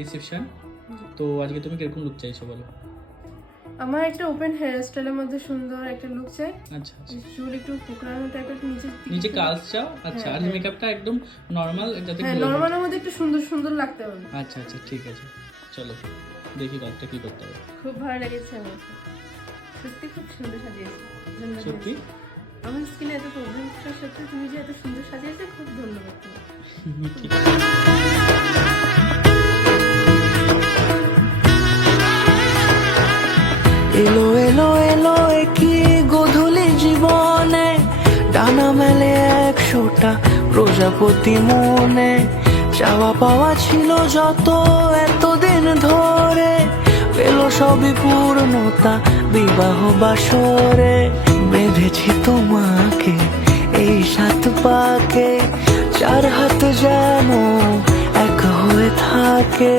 Reception. তো আজকে তুমি কিরকম লুক চাইছো বলো? আমার একটা ওপেন হেয়ার স্টাইলের মধ্যে সুন্দর একটা লুক চাই। আচ্ছা আচ্ছা, চুল একটু কোকড়ানো টাইপের, নিচে কাজ চাও। আচ্ছা, আর মেকআপটা একদম নর্মাল, যাতে হ্যাঁ, নরমালের মধ্যে একটু সুন্দর সুন্দর লাগতে হবে। আচ্ছা আচ্ছা, ঠিক আছে, চলো দেখি কাজটা কি করতে হবে। খুব ভালো লেগেছে আমার, সত্যি খুব সুন্দর সাজিয়েছে। ধন্যবাদ। সত্যি আমার স্কিনে এত প্রবলেম ছিল, সত্যি তুমি যে এত সুন্দর সাজিয়েছো, খুব ধন্যবাদ তোমাকে। ঠিক আছে। এলো এলো এলো কি গোধূলি জীবনে, ডানা মেলে 100টা প্রজাপতি মনে। চাওয়া পাওয়া ছিল যত এতদিন ধরে, পেল সবই পূর্ণতা বিবাহ বাসরে। বেঁধেছি তোমাকে এই 7 পাকে, 4 হাত যেন এক হয়ে থাকে।